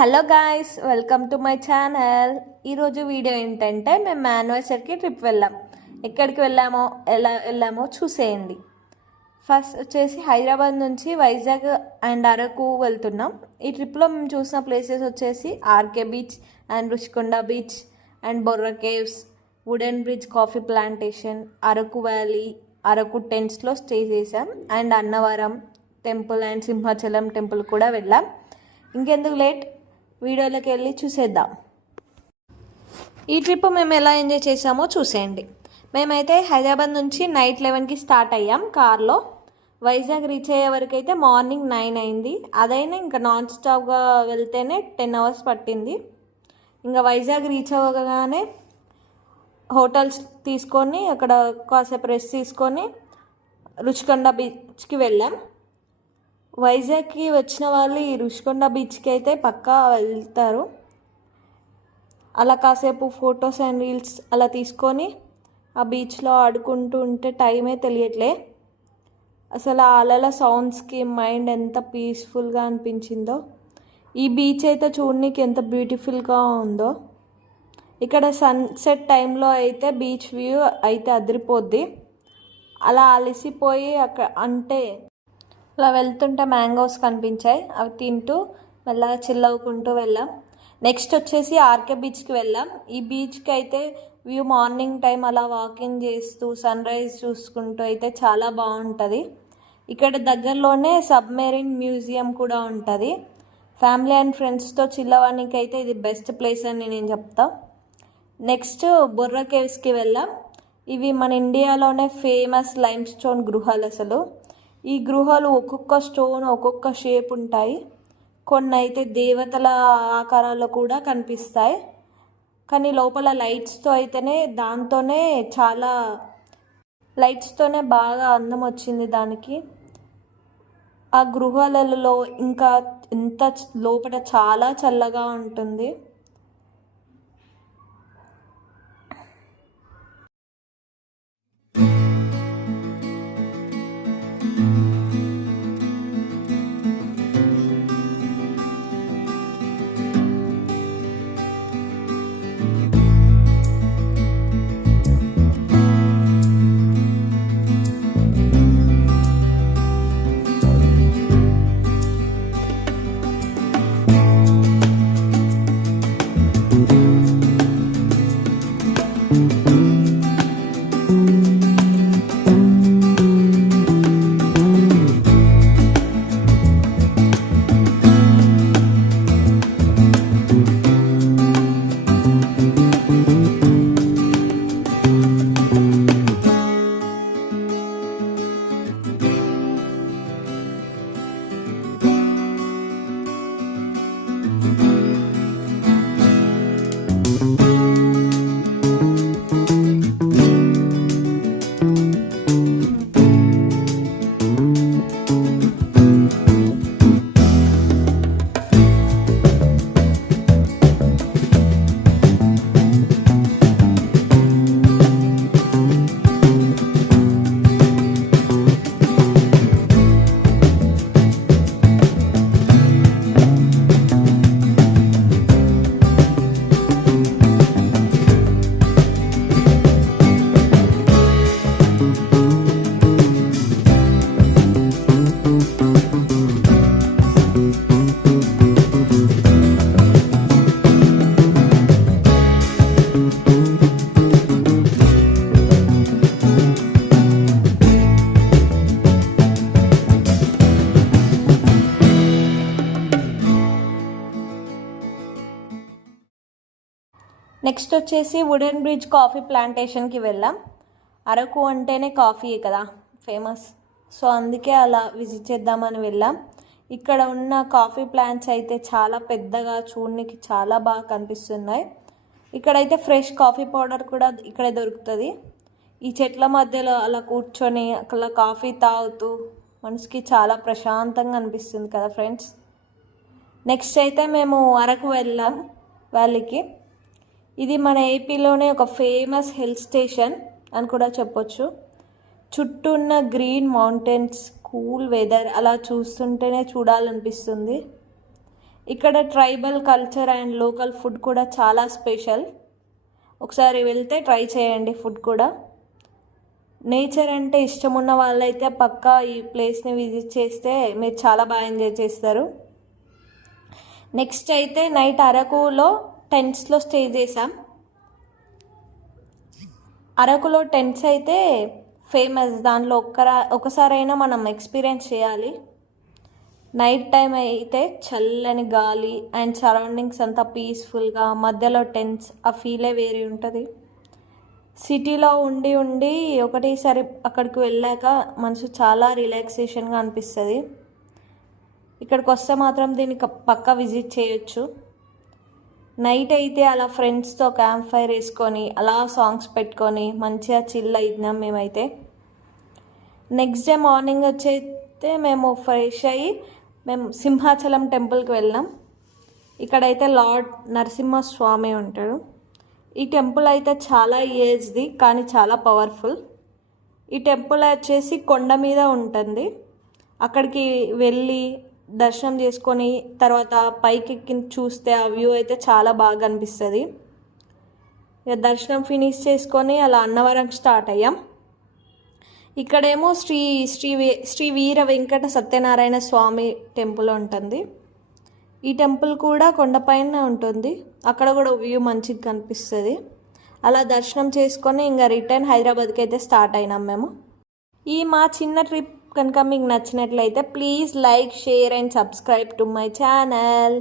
Hello guys, welcome to my channel. ఈరోజు video ఏంటంటే మేము యానివర్సరీకి ట్రిప్ వెళ్ళాం. ఎక్కడికి వెళ్ళామో ఎలా వెళ్ళామో చూసేయండి. ఫస్ట్ వచ్చేసి హైదరాబాద్ నుంచి వైజాగ్ అండ్ అరకు వెళ్తున్నాం. ఈ ట్రిప్లో మేము చూసిన ప్లేసెస్ వచ్చేసి RK beach and Rushikonda beach and Borra caves, wooden bridge coffee plantation, Araku valley, Araku టెంట్స్లో స్టే చేసాం and Annavaram temple and Simhachalam temple కూడా వెళ్ళాం. ఇంకెందుకు లేట్, వీడియోలోకి వెళ్ళి చూసేద్దాం. ఈ ట్రిప్ మేము ఎలా ఎంజాయ్ చేసామో చూసేయండి. మేమైతే హైదరాబాద్ నుంచి నైట్ 11కి స్టార్ట్ అయ్యాం కార్లో. వైజాగ్ రీచ్ అయ్యే వరకు అయితే మార్నింగ్ 9 అయింది. అదైనా ఇంకా నాన్ స్టాప్గా వెళ్తేనే 10 అవర్స్ పట్టింది. ఇంకా వైజాగ్ రీచ్ అవ్వగానే హోటల్స్ తీసుకొని అక్కడ కాసేపు రెస్ట్ తీసుకొని రుషికొండ బీచ్కి వెళ్ళాం. వైజాగ్కి వచ్చిన వాళ్ళు ఈ రుషికొండ బీచ్కి అయితే పక్కా వెళ్తారు. అలా కాసేపు ఫొటోస్ అండ్ రీల్స్ అలా తీసుకొని ఆ బీచ్లో ఆడుకుంటూ ఉంటే టైమే తెలియట్లే. అసలు ఆ అలల సౌండ్స్కి మైండ్ ఎంత పీస్ఫుల్గా అనిపించిందో. ఈ బీచ్ అయితే చూడడానికి ఎంత బ్యూటిఫుల్గా ఉందో. ఇక్కడ సన్సెట్ టైంలో అయితే బీచ్ వ్యూ అయితే అదిరిపోద్ది. అలా అలసిపోయి అలా వెళ్తుంటే మ్యాంగోస్ కనిపించాయి, అవి తింటూ మెల్లగా చిల్ అవ్వుకుంటూ వెళ్ళాం. నెక్స్ట్ వచ్చేసి ఆర్కే బీచ్కి వెళ్ళాం. ఈ బీచ్కి అయితే వ్యూ మార్నింగ్ టైం అలా వాకింగ్ చేస్తూ సన్ రైజ్ చూసుకుంటూ అయితే చాలా బాగుంటుంది. ఇక్కడ దగ్గరలోనే సబ్మెరీన్ మ్యూజియం కూడా ఉంటుంది. ఫ్యామిలీ అండ్ ఫ్రెండ్స్తో చిల్ అవ్వడానికి అయితే ఇది బెస్ట్ ప్లేస్ అని నేను చెప్తా. నెక్స్ట్ బొర్రా కేవ్స్కి వెళ్ళాం. ఇవి మన ఇండియాలోనే ఫేమస్ లైమ్ స్టోన్ గృహాలు. అసలు ఈ గృహాలు ఒక్కొక్క స్టోన్ ఒక్కొక్క షేప్ ఉంటాయి. కొన్ని అయితే దేవతల ఆకారాల్లో కూడా కనిపిస్తాయి. కానీ లోపల లైట్స్తోనే బాగా అందం వచ్చింది దానికి. ఆ గృహాలలో ఇంకా ఎంత లోపల చాలా చల్లగా ఉంటుంది. నెక్స్ట్ వచ్చేసి వుడెన్ బ్రిడ్జ్ కాఫీ ప్లాంటేషన్కి వెళ్ళాం. అరకు అంటేనే కాఫీ కదా ఫేమస్, సో అందుకే అలా విజిట్ చేద్దామని వెళ్ళాం. ఇక్కడ ఉన్న కాఫీ ప్లాంట్స్ అయితే చాలా పెద్దగా చూడడానికి చాలా బాగా కనిపిస్తున్నాయి. ఇక్కడైతే ఫ్రెష్ కాఫీ పౌడర్ కూడా ఇక్కడే దొరుకుతుంది. ఈ చెట్ల మధ్యలో అలా కూర్చొని అలా కాఫీ తాగుతూ మనసుకి చాలా ప్రశాంతంగా అనిపిస్తుంది కదా ఫ్రెండ్స్. నెక్స్ట్ అయితే మేము అరకు వెళ్ళాం వ్యాలీకి. ఇది మన ఏపీలోనే ఒక ఫేమస్ హిల్ స్టేషన్ అని కూడా చెప్పొచ్చు. చుట్టూ ఉన్న గ్రీన్ మౌంటైన్స్, కూల్ వెదర్ అలా చూస్తుంటేనే చూడాలనిపిస్తుంది. ఇక్కడ tribal culture and local food కూడా చాలా స్పెషల్. ఒకసారి వెళ్తే ట్రై చేయండి ఫుడ్ కూడా. నేచర్ అంటే ఇష్టం ఉన్న వాళ్ళైతే పక్కా ఈ ప్లేస్ని విజిట్ చేస్తే మీరు చాలా బాగా ఎంజాయ్ చేస్తారు. నెక్స్ట్ అయితే నైట్ అరకులో టెంట్స్లో స్టే చేసాం. అరకులో టెంట్స్ అయితే ఫేమస్, దాంట్లో ఒకసారైనా మనం ఎక్స్పీరియన్స్ చేయాలి. నైట్ టైం అయితే చల్లని గాలి అండ్ సరౌండింగ్స్ అంతా పీస్ఫుల్గా, మధ్యలో టెంట్స్, ఆ ఫీలే వేరే ఉంటుంది. సిటీలో ఉండి ఉండి ఒకటేసారి అక్కడికి వెళ్ళాక మనసు చాలా రిలాక్సేషన్గా అనిపిస్తుంది. ఇక్కడికి వస్తే మాత్రం దీన్ని పక్కా విజిట్ చేయొచ్చు. నైట్ అయితే అలా ఫ్రెండ్స్తో క్యాంప్ ఫైర్ వేసుకొని అలా సాంగ్స్ పెట్టుకొని మంచిగా చిల్ అయినాం మేమైతే. నెక్స్ట్ డే మార్నింగ్ వచ్చైతే మేము ఫ్రెష్ అయ్యి మేము సింహాచలం టెంపుల్కి వెళ్ళాం. ఇక్కడైతే లార్డ్ నరసింహస్వామి ఉంటాడు. ఈ టెంపుల్ అయితే చాలా ఏజ్ది కానీ చాలా పవర్ఫుల్. ఈ టెంపుల్ వచ్చేసి కొండ మీద ఉంటుంది. అక్కడికి వెళ్ళి దర్శనం చేసుకొని తర్వాత పైకి ఎక్కి చూస్తే ఆ వ్యూ అయితే చాలా బాగా అనిపిస్తుంది. ఇక దర్శనం ఫినిష్ చేసుకొని అలా అన్నవరం స్టార్ట్ అయ్యాం. ఇక్కడేమో శ్రీ వీర వెంకట సత్యనారాయణ స్వామి టెంపుల్ ఉంటుంది. ఈ టెంపుల్ కూడా కొండపైన ఉంటుంది. అక్కడ కూడా వ్యూ మంచిగా కనిపిస్తుంది. అలా దర్శనం చేసుకొని ఇంకా రిటర్న్ హైదరాబాద్కి అయితే స్టార్ట్ అయినాం మేము. ఈ మా చిన్న ట్రిప్ కనుక మీకు నచ్చినట్లయితే please like, share and subscribe to my channel.